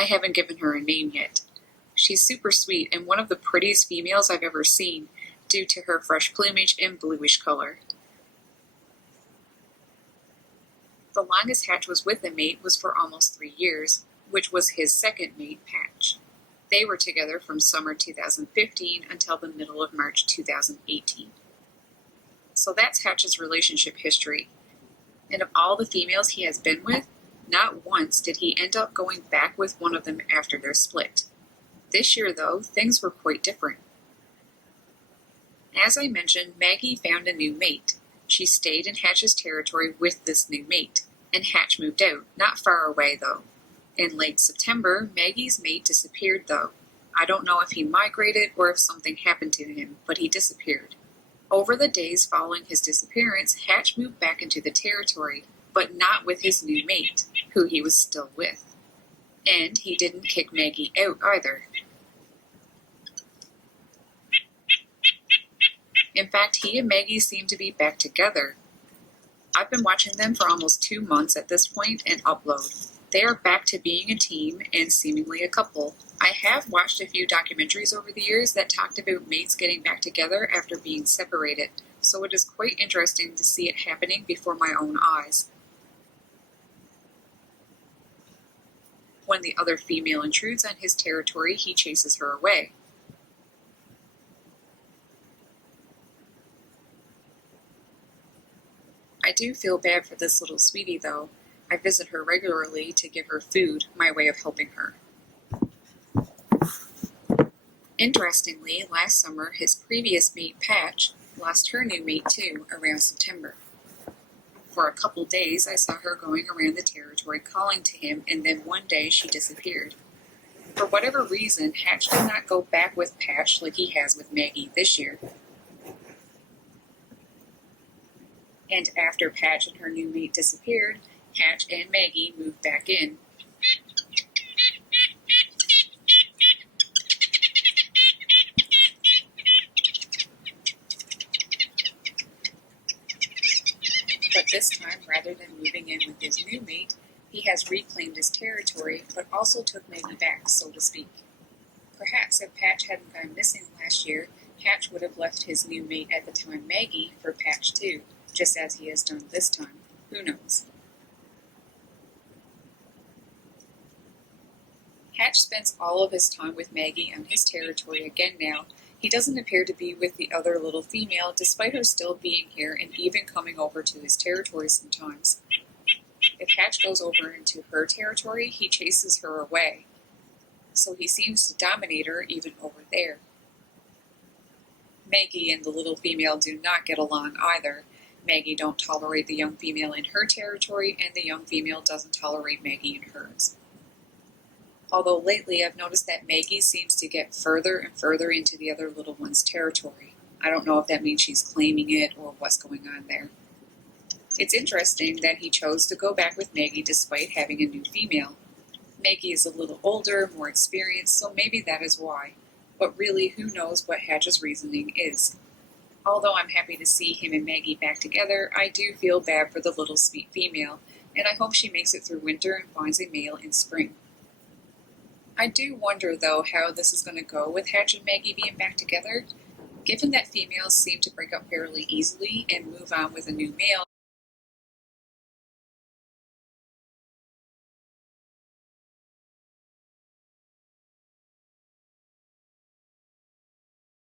I haven't given her a name yet. She's super sweet and one of the prettiest females I've ever seen, due to her fresh plumage and bluish color. The longest Hatch was with a mate was for almost 3 years, which was his second mate, Patch. They were together from summer 2015 until the middle of March 2018. So that's Hatch's relationship history. And of all the females he has been with, not once did he end up going back with one of them after their split. This year, though, things were quite different. As I mentioned, Maggie found a new mate. She stayed in Hatch's territory with this new mate, and Hatch moved out, not far away though. In late September, Maggie's mate disappeared though. I don't know if he migrated or if something happened to him, but he disappeared. Over the days following his disappearance, Hatch moved back into the territory, but not with his new mate, who he was still with. And he didn't kick Maggie out either. In fact, he and Maggie seem to be back together. I've been watching them for almost 2 months at this point and upload. They are back to being a team and seemingly a couple. I have watched a few documentaries over the years that talked about mates getting back together after being separated, so it is quite interesting to see it happening before my own eyes. When the other female intrudes on his territory, he chases her away. I do feel bad for this little sweetie, though. I visit her regularly to give her food, my way of helping her. Interestingly, last summer, his previous mate, Patch, lost her new mate too, around September. For a couple days, I saw her going around the territory calling to him, and then one day she disappeared. For whatever reason, Hatch did not go back with Patch like he has with Maggie this year. And after Patch and her new mate disappeared, Hatch and Maggie moved back in. But this time, rather than moving in with his new mate, he has reclaimed his territory, but also took Maggie back, so to speak. Perhaps if Patch hadn't gone missing last year, Hatch would have left his new mate at the time, Maggie, for Patch too, just as he has done this time. Who knows? Hatch spends all of his time with Maggie on his territory again now. He doesn't appear to be with the other little female, despite her still being here and even coming over to his territory sometimes. If Hatch goes over into her territory, he chases her away. So he seems to dominate her even over there. Maggie and the little female do not get along either. Maggie don't tolerate the young female in her territory, and the young female doesn't tolerate Maggie in hers. Although lately I've noticed that Maggie seems to get further and further into the other little one's territory. I don't know if that means she's claiming it or what's going on there. It's interesting that he chose to go back with Maggie despite having a new female. Maggie is a little older, more experienced, so maybe that is why. But really, who knows what Hatch's reasoning is. Although I'm happy to see him and Maggie back together, I do feel bad for the little sweet female, and I hope she makes it through winter and finds a male in spring. I do wonder, though, how this is going to go with Hatch and Maggie being back together. Given that females seem to break up fairly easily and move on with a new male,